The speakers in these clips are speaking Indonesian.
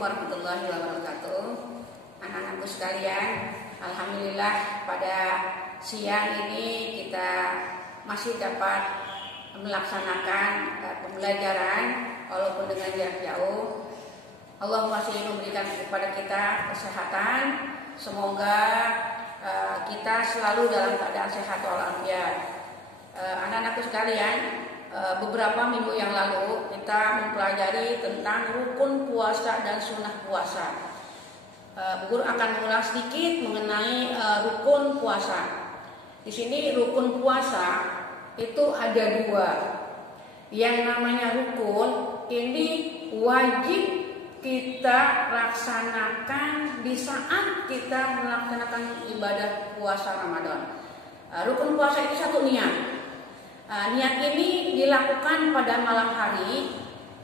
warahmatullahi wabarakatuh. Anak-anakku sekalian, alhamdulillah pada siang ini kita masih dapat melaksanakan pembelajaran walaupun dengan jarak jauh. Allah masih memberikan kepada kita kesehatan. Semoga kita selalu dalam keadaan sehat walafiat. Anak-anakku sekalian, beberapa minggu yang lalu kita mempelajari tentang rukun puasa dan sunnah puasa. Guru akan mengulas sedikit mengenai rukun puasa. Di sini rukun puasa itu ada dua. Yang namanya rukun ini wajib kita laksanakan di saat kita melaksanakan ibadah puasa Ramadan. Rukun puasa itu satu niat. Niat ini dilakukan pada malam hari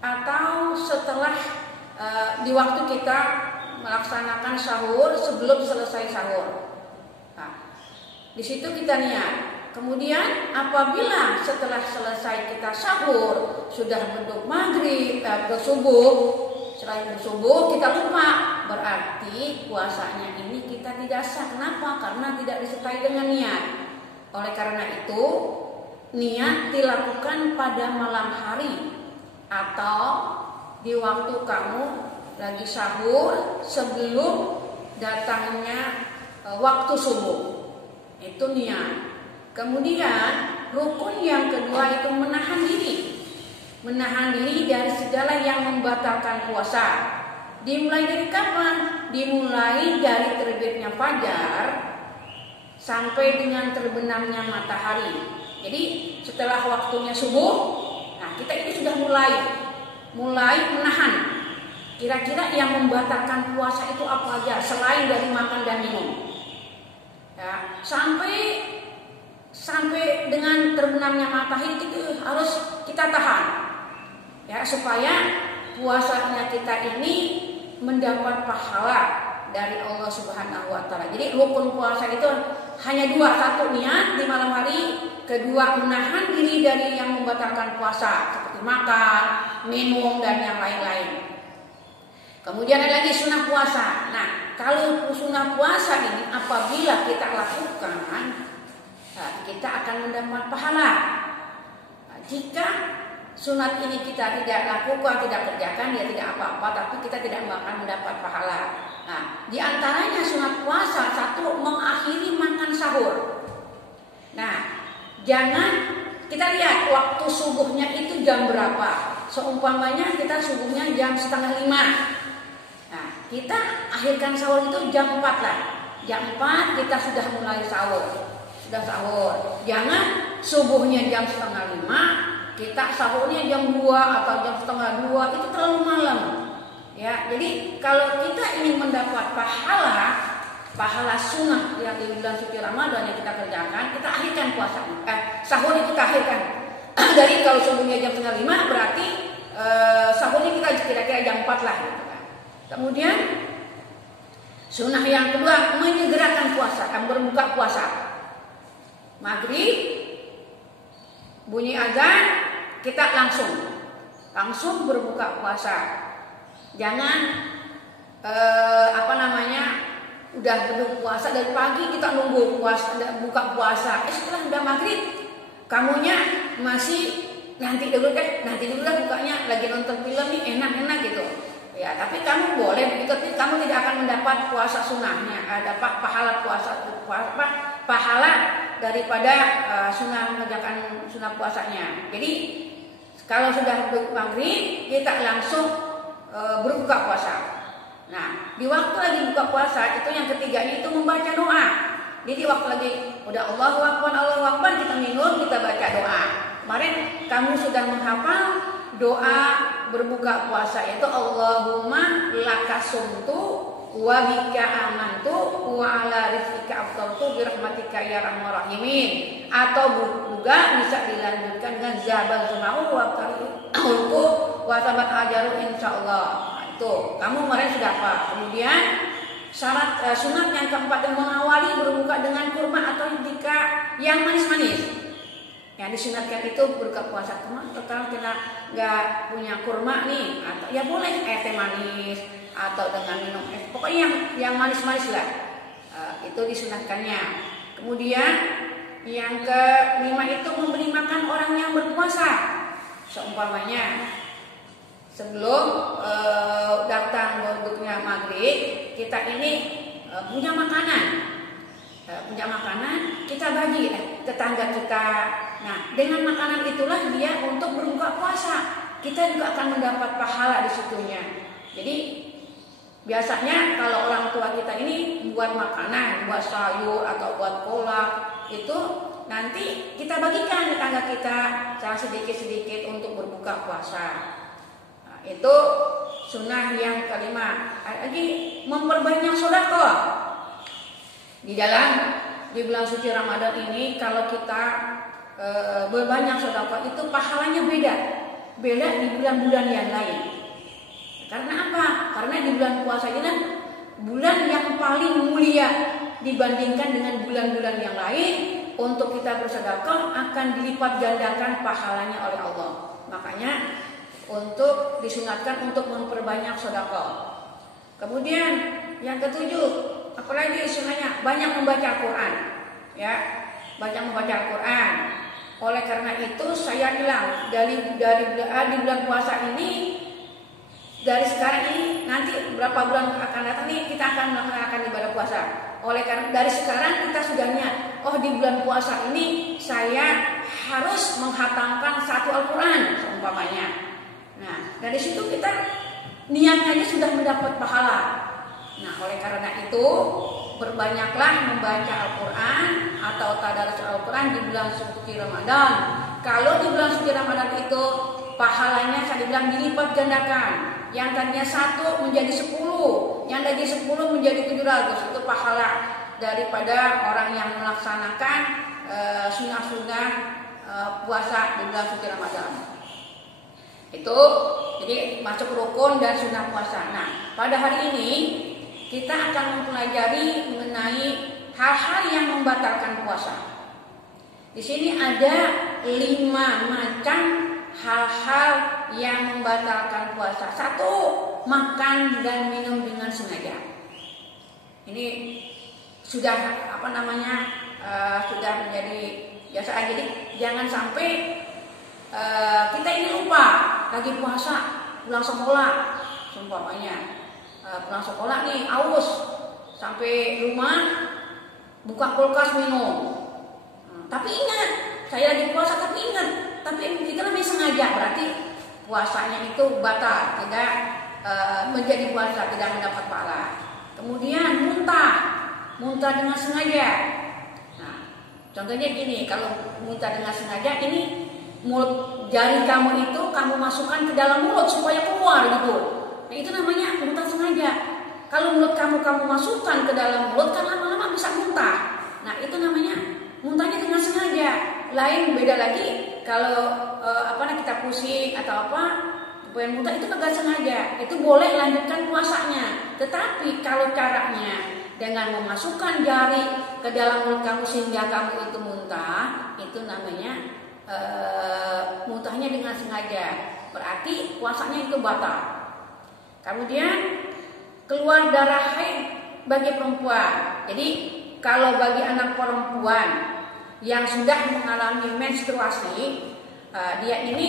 atau setelah di waktu kita melaksanakan sahur sebelum selesai sahur. Nah, di situ kita niat. Kemudian apabila setelah selesai kita sahur sudah bentuk maghrib, setelah bersubuh kita lupa, berarti puasanya ini kita tidak sah. Kenapa? Karena tidak disertai dengan niat. Oleh karena itu niat dilakukan pada malam hari atau di waktu kamu lagi sahur sebelum datangnya waktu subuh. Itu niat. Kemudian rukun yang kedua itu menahan diri. Menahan diri dari segala yang membatalkan puasa. Dimulai dari kapan? Dimulai dari terbitnya fajar sampai dengan terbenamnya matahari. Jadi setelah waktunya subuh, nah kita ini sudah mulai menahan. Kira-kira yang membatalkan puasa itu apa aja selain dari makan dan minum? Ya, sampai dengan terbenamnya matahari itu harus kita tahan. Ya, supaya puasanya kita ini mendapat pahala dari Allah Subhanahu wa taala. Jadi rukun puasa itu hanya dua, satu niat di malam hari, kedua menahan diri dari yang membatalkan puasa seperti makan, minum dan yang lain-lain. Kemudian ada lagi sunnah puasa. Nah, kalau sunnah puasa ini apabila kita lakukan, kita akan mendapat pahala. Jika sunat ini kita tidak lakukan, tidak kerjakan, ya tidak apa-apa, tapi kita tidak akan mendapat pahala. Nah, di antaranya sunat puasa satu, mengakhiri makan sahur. Nah, jangan kita lihat waktu subuhnya itu jam berapa. Seumpamanya kita subuhnya jam 4:30. Nah, kita akhirkan sahur itu jam 4 lah. Jam 4 kita sudah mulai sahur. Sudah sahur. Jangan subuhnya jam 4:30, kita sahurnya jam 2 atau jam 1:30, itu terlalu malam. Ya, jadi kalau kita ingin mendapat pahala sunnah yang di bulan suci Ramadan yang kita kerjakan, kita akhirkan puasa. Sahurnya kita akhirkan. Dari kalau subuhnya jam 4:30 berarti sahurnya kita kira-kira jam 4 lah. Gitu kan. Kemudian sunnah yang kedua, menyegerakan puasa, berbuka puasa. Maghrib bunyi azan, kita langsung berbuka puasa. Jangan udah berpuasa dari pagi kita nunggu buka puasa. Setelah udah maghrib, kamunya masih nanti dulu lah bukanya, lagi nonton film nih enak-enak gitu. Ya, tapi kamu boleh begitu, tapi kamu tidak akan mendapat puasa sunnahnya, dapat pahala pahala daripada mengerjakan sunnah puasanya. Jadi kalau sudah maghrib kita langsung berbuka puasa. Nah, di waktu lagi buka puasa itu yang ketiganya itu membaca doa. Jadi waktu lagi udah Allahu Akbar kita minum, kita baca doa. Kemarin kamu sudah menghafal doa berbuka puasa, yaitu Allahumma lakasumtu wa bika amantu wa ala rizqika afdaltu bi rahmatika ya arhamar rahimin. Atau juga bisa dilanjutkan dengan zabal sunau wa tariqu wa tabat ajaru insyaallah. Itu kamu kemarin sudah apa? Kemudian syarat sunat yang keempat yang mengawali berbuka dengan kurma atau jika yang manis-manis. Yang disunatkan itu berbuka puasa. Kalau kita nggak punya kurma nih, atau ya boleh teh manis atau dengan minum es. Pokoknya yang manis-manis lah. Itu disunatkannya. Kemudian yang kelima itu memberi makan orang yang berpuasa. Seumpamanya sebelum datang waktunya maghrib, kita ini punya makanan, kita bagi tetangga kita. Nah, dengan makanan itulah dia untuk berbuka puasa. Kita juga akan mendapat pahala di situnya. Jadi biasanya kalau orang tua kita ini buat makanan, buat sayur atau buat kolak, itu nanti kita bagikan tetangga kita secara sedikit-sedikit untuk berbuka puasa. Nah, itu sunnah yang kelima. Lagi memperbanyak sedekah. Di bulan suci Ramadan ini kalau kita berbanyak sedekah itu pahalanya beda di bulan-bulan yang lain. Karena apa? Karena di bulan puasa ini kan bulan yang paling mulia dibandingkan dengan bulan-bulan yang lain. Untuk kita bersedekah akan dilipat gandakan pahalanya oleh Allah. Makanya untuk disunatkan untuk memperbanyak sedekah. Kemudian yang ketujuh, apalagi sunnahnya banyak membaca Al-Quran, ya, banyak membaca Al-Quran. Oleh karena itu saya bilang di bulan puasa ini, dari sekarang ini nanti berapa bulan akan datang nih kita akan melaksanakan ibadah puasa. Oleh karena dari sekarang kita sudah niat, di bulan puasa ini saya harus menghatamkan satu Al-Quran seumpamanya. Nah, dari situ kita niatnya aja sudah mendapat pahala. Nah, oleh karena itu berbanyaklah membaca Al-Quran atau tadarus Al-Quran di bulan suci Ramadan. Kalau di bulan suci Ramadan itu pahalanya saya bilang dilipat gandakan. Yang tadinya 1 menjadi 10, yang dari 10 menjadi 700. Itu pahala daripada orang yang melaksanakan sunnah-sunnah puasa di bulan suci Ramadan. Itu jadi masuk rukun dan sunnah puasa. Nah, pada hari ini kita akan mempelajari mengenai hal-hal yang membatalkan puasa. Di sini ada 5 macam hal-hal yang membatalkan puasa. 1, makan dan minum dengan sengaja. Ini sudah sudah menjadi biasa. Jadi jangan sampai kita ini lupa lagi puasa, pulang sekolah, seumpamanya pulang sekolah nih aus, sampai rumah buka kulkas minum. Tapi ingat, saya lagi puasa tapi kita lebih sengaja, berarti puasanya itu batal, tidak menjadi puasa, tidak mendapat pahala. Kemudian muntah dengan sengaja. Nah, contohnya gini, kalau muntah dengan sengaja ini mulut jari kamu itu kamu masukkan ke dalam mulut supaya keluar gitu. Nah, itu namanya muntah sengaja. Kalau mulut kamu masukkan ke dalam mulut kan lama-lama bisa muntah. Nah, itu namanya muntahnya dengan sengaja. Lain beda lagi kalau kita pusing atau pengen muntah itu kagak sengaja. Itu boleh lanjutkan puasanya. Tetapi kalau caranya dengan memasukkan jari ke dalam mulut kamu sehingga kamu itu muntah, itu namanya muntahnya dengan sengaja. Berarti puasanya itu batal. Kemudian keluar darah haid bagi perempuan. Jadi kalau bagi anak perempuan yang sudah mengalami menstruasi, dia ini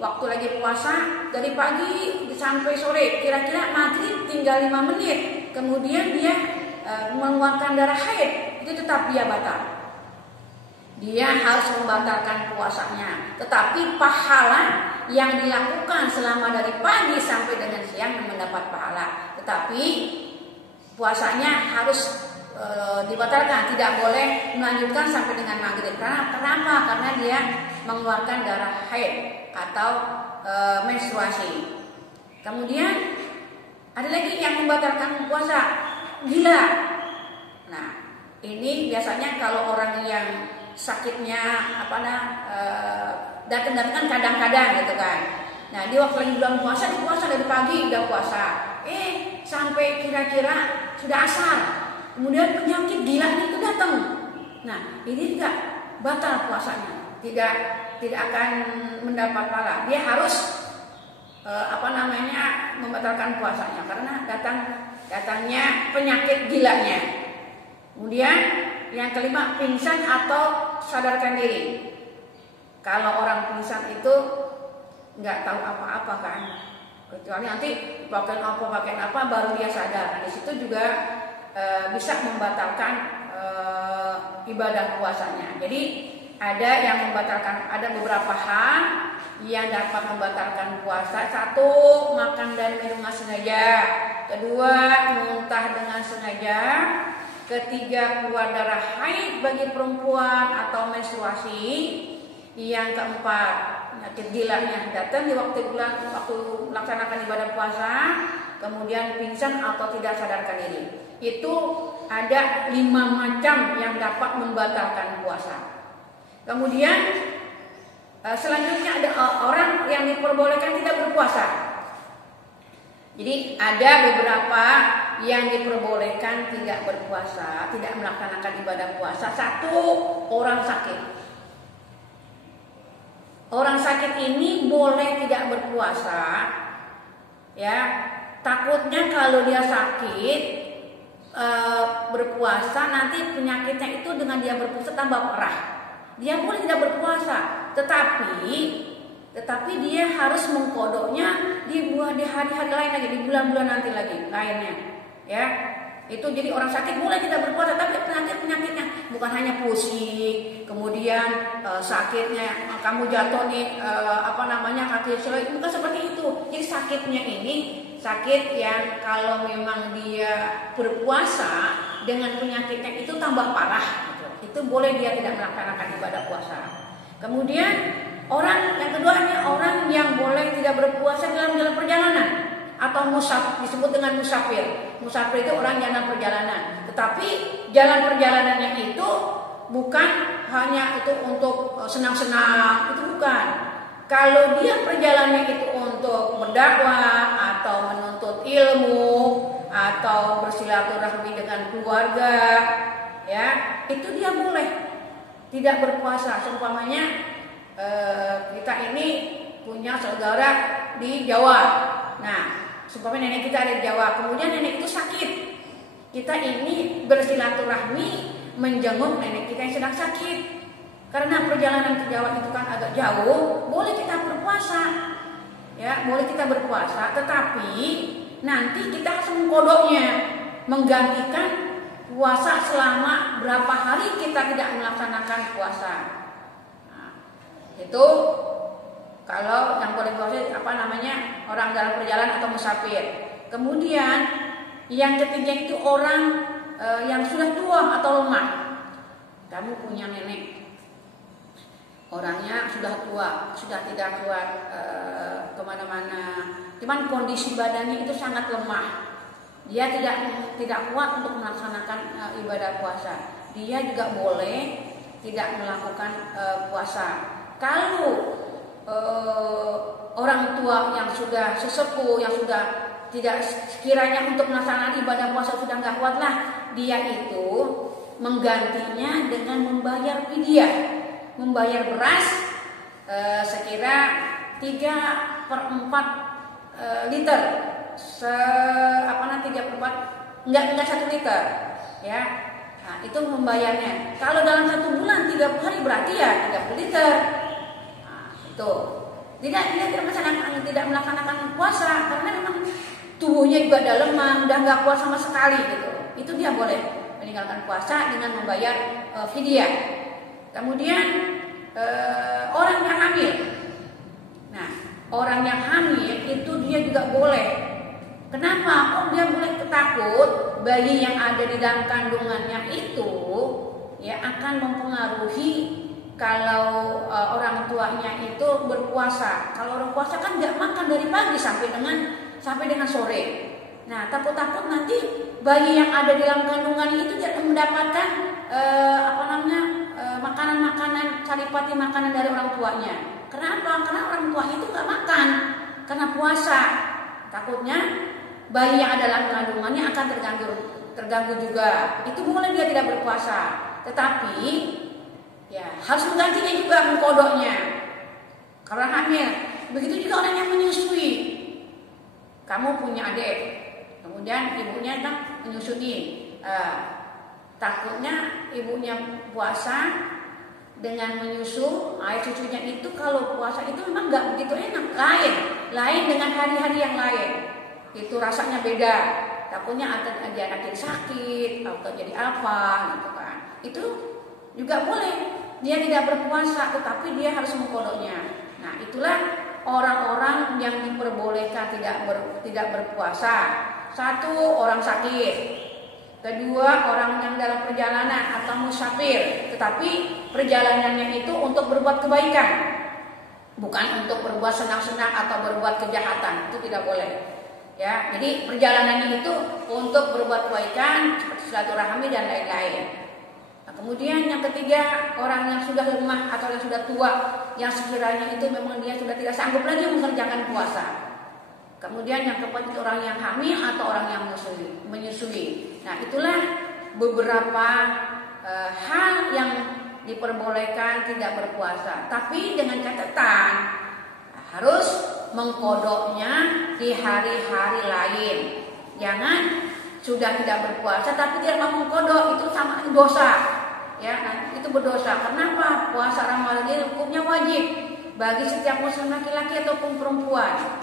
waktu lagi puasa dari pagi sampai sore, kira-kira maghrib tinggal 5 menit, kemudian dia mengeluarkan darah haid, itu tetap dia batal. Dia harus membatalkan puasanya. Tetapi pahala yang dilakukan selama dari pagi sampai dengan siang mendapat pahala. Tetapi puasanya harus dibatalkan, tidak boleh melanjutkan sampai dengan maghrib. Kenapa? Karena dia mengeluarkan darah haid atau menstruasi. Kemudian ada lagi yang membatalkan puasa, gila. Nah, ini biasanya kalau orang yang sakitnya datang kadang-kadang gitu kan. Nah, di waktu lagi bulan puasa, dari pagi udah puasa. Sampai kira-kira sudah asar. Kemudian penyakit gila itu datang. Nah, ini enggak batal puasanya. tidak akan mendapat pahala. Dia harus membatalkan puasanya karena datangnya penyakit gilanya. Kemudian yang kelima, pingsan atau sadarkan diri. Kalau orang pingsan itu nggak tahu apa-apa kan, kecuali nanti pakai apa baru dia sadar. Nah, di situ juga bisa membatalkan ibadah puasanya. Jadi ada yang membatalkan, ada beberapa hal yang dapat membatalkan puasa. Satu, makan dan minum sengaja. Kedua, muntah dengan sengaja. Ketiga, keluar darah haid bagi perempuan atau menstruasi. Yang keempat, penyakit gilanya datang di waktu melaksanakan ibadah puasa, kemudian pingsan atau tidak sadarkan diri. Itu ada 5 macam yang dapat membatalkan puasa. Kemudian selanjutnya ada orang yang diperbolehkan tidak berpuasa. Jadi ada beberapa yang diperbolehkan tidak berpuasa, tidak melaksanakan ibadah puasa. Satu, orang sakit. Orang sakit ini boleh tidak berpuasa, ya. Takutnya kalau dia sakit berpuasa, nanti penyakitnya itu dengan dia berpuasa tambah parah. Dia boleh tidak berpuasa, tetapi dia harus mengkodoknya di hari-hari lain lagi, di bulan-bulan nanti lagi lainnya, ya. Itu jadi orang sakit boleh tidak berpuasa, tapi penyakitnya bukan hanya pusing, kemudian sakitnya kamu jatuh nih kaki selai, bukan seperti itu. Jadi sakitnya ini sakit yang kalau memang dia berpuasa dengan penyakitnya itu tambah parah gitu. Itu boleh dia tidak melaksanakan ibadah puasa. Kemudian orang yang keduanya, orang yang boleh tidak berpuasa dalam jalan perjalanan atau disebut dengan musafir. Musafir itu orang yang dalam perjalanan. Tetapi jalan perjalanannya itu bukan hanya itu untuk senang-senang, itu bukan. Kalau dia perjalanannya itu untuk berdakwah atau menuntut ilmu atau bersilaturahmi dengan keluarga, ya, itu dia boleh tidak berpuasa. Seumpamanya kita ini punya saudara di Jawa. Nah, seumpamanya nenek kita ada di Jawa, kemudian nenek itu sakit. Kita ini bersilaturahmi menjenguk nenek kita yang sedang sakit. Karena perjalanan ke Jawa itu kan agak jauh, boleh kita berpuasa. Ya, boleh kita berpuasa, tetapi nanti kita harus mengkodoknya, menggantikan puasa selama berapa hari kita tidak melaksanakan puasa. Nah, itu kalau yang boleh puasa orang dalam perjalanan atau musafir. Kemudian yang ketiga itu orang yang sudah tua atau lemah. Kamu punya nenek, orangnya sudah tua, sudah tidak kuat kemana-mana. Cuman kondisi badannya itu sangat lemah. Dia tidak kuat untuk melaksanakan ibadah puasa. Dia juga boleh tidak melakukan puasa. Kalau orang tua yang sudah sesepuh, yang sudah tidak sekiranya untuk melaksanakan ibadah puasa sudah nggak kuat lah, dia itu menggantinya dengan membayar fidyah, membayar beras sekira 3/4 liter, 3/4 enggak 1 liter, ya. Nah, itu membayarnya. Kalau dalam 1 bulan 30 hari berarti ya 30 liter. Itu tidak melaksanakan puasa karena memang tubuhnya juga udah lemah, udah nggak kuat sama sekali gitu. Itu dia boleh meninggalkan puasa dengan membayar fidyah. Kemudian orang yang hamil. Nah, orang yang hamil itu dia juga boleh. Kenapa? Oh, dia boleh takut bayi yang ada di dalam kandungannya itu ya akan mempengaruhi kalau orang tuanya itu berpuasa. Kalau orang puasa kan nggak makan dari pagi sampai dengan sore. Nah, takut nanti bayi yang ada di dalam kandungan itu tidak mendapatkan makanan-makanan, saripati makanan dari orang tuanya. Kenapa? Karena orang tuanya itu nggak makan karena puasa. Takutnya bayi yang ada dalam kandungannya akan terganggu juga. Itu boleh dia tidak berpuasa. Tetapi Ya, harus menggantinya juga mengkodoknya. Karena hamil. Begitu juga orang yang menyusui. Kamu punya adik, kemudian ibunya menyusui. Takutnya ibunya puasa dengan menyusu air susunya itu, kalau puasa itu memang nggak begitu enak. Lain dengan hari-hari yang lain. Itu rasanya beda. Takutnya dia anak jadi sakit atau jadi apa gitu kan. Itu juga boleh. Dia tidak berpuasa, tetapi dia harus mengkodoknya. Nah, itulah orang-orang yang diperbolehkan tidak berpuasa. Satu, orang sakit. Kedua, orang yang dalam perjalanan atau musafir, tetapi perjalanannya itu untuk berbuat kebaikan, bukan untuk berbuat senang-senang atau berbuat kejahatan. Itu tidak boleh. Ya, jadi perjalanannya itu untuk berbuat kebaikan seperti silaturahmi dan lain-lain. Nah, kemudian yang ketiga, orang yang sudah lemah atau yang sudah tua, yang sekiranya itu memang dia sudah tidak sanggup lagi mengerjakan puasa. Kemudian yang keempat, orang yang hamil atau orang yang menyusui. Nah, itulah beberapa hal yang diperbolehkan tidak berpuasa. Tapi dengan catatan harus mengkodoknya di hari-hari lain. Jangan sudah tidak berpuasa tapi tidak mau mengkodok, itu sama dosa. Ya, itu berdosa. Kenapa? Puasa Ramadan ini hukumnya wajib bagi setiap muslim laki-laki ataupun perempuan.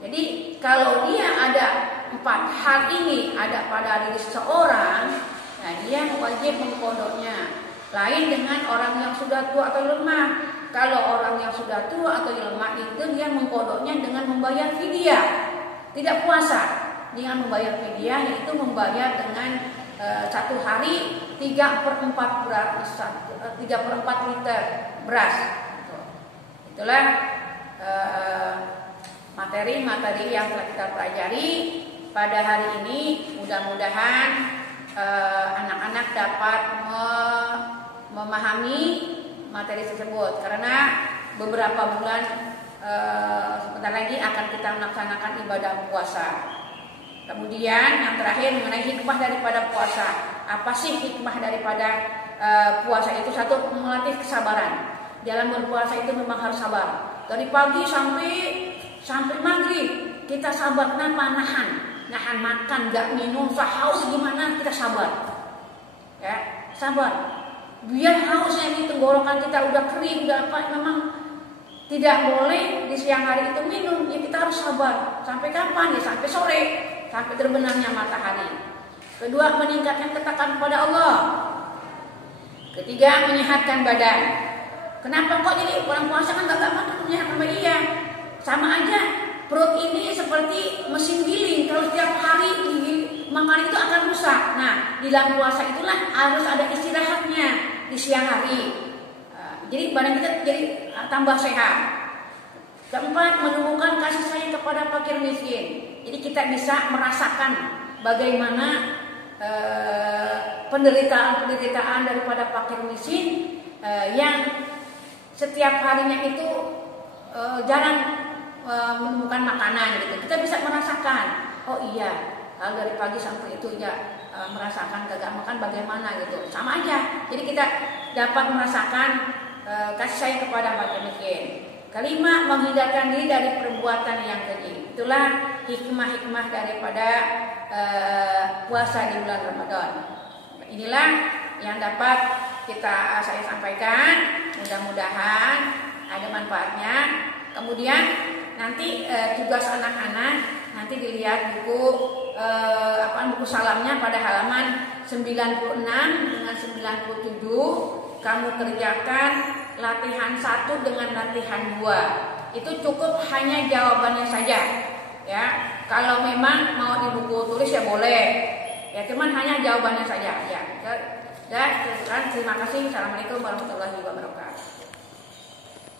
Jadi kalau dia ada 4 hal ini ada pada diri seseorang, nah dia wajib mengkodoknya. Lain dengan orang yang sudah tua atau lemah. Kalau orang yang sudah tua atau lemah itu dia mengkodoknya dengan membayar fidyah, tidak puasa. Dengan membayar fidyah yaitu membayar dengan 1 hari 3/4 liter beras. Itulah materi yang telah kita pelajari pada hari ini. Mudah-mudahan anak-anak dapat memahami materi tersebut, karena beberapa bulan sebentar lagi akan kita melaksanakan ibadah puasa. Kemudian yang terakhir mengenai hikmah daripada puasa. Apa sih hikmah daripada puasa itu? Satu, melatih kesabaran. Dalam berpuasa itu memang harus sabar. Dari pagi sampai maghrib kita sabar. Kenapa? Nahan makan, gak minum, haus gimana kita sabar. Ya, sabar. Biar hausnya di tenggorokan kita udah kering, udah apa, memang tidak boleh di siang hari itu minum. Ya kita harus sabar. Sampai kapan? Ya sampai sore, sampai terbenamnya matahari. Kedua, meningkatkan ketaatan kepada Allah. Ketiga, menyehatkan badan. Kenapa kok jadi orang puasa kan gak makan menyehatkan badan? Iya, sama aja. Perut ini seperti mesin giling. Kalau setiap hari makan itu akan rusak. Nah, di dalam puasa itulah harus ada istirahatnya di siang hari. Jadi badan kita jadi tambah sehat. Keempat, menumbuhkan kasih sayang kepada fakir miskin. Jadi kita bisa merasakan bagaimana penderitaan daripada fakir miskin yang setiap harinya itu jarang menemukan makanan gitu. Kita bisa merasakan, oh iya, kalau dari pagi sampai itu ya merasakan kagak makan bagaimana gitu. Sama aja. Jadi kita dapat merasakan kasih sayang kepada fakir miskin. Kelima, menghindarkan diri dari perbuatan yang keji. Itulah hikmah-hikmah daripada puasa di bulan Ramadan. Inilah yang dapat saya sampaikan. Mudah-mudahan ada manfaatnya. Kemudian nanti tugas anak-anak nanti dilihat buku salamnya pada halaman 96 dengan 97. Kamu kerjakan latihan 1 dengan latihan 2. Itu cukup hanya jawabannya saja. Ya, kalau memang mau di buku tulis ya boleh. Ya, cuman hanya jawabannya saja. Ya, terima kasih. Assalamualaikum warahmatullahi wabarakatuh.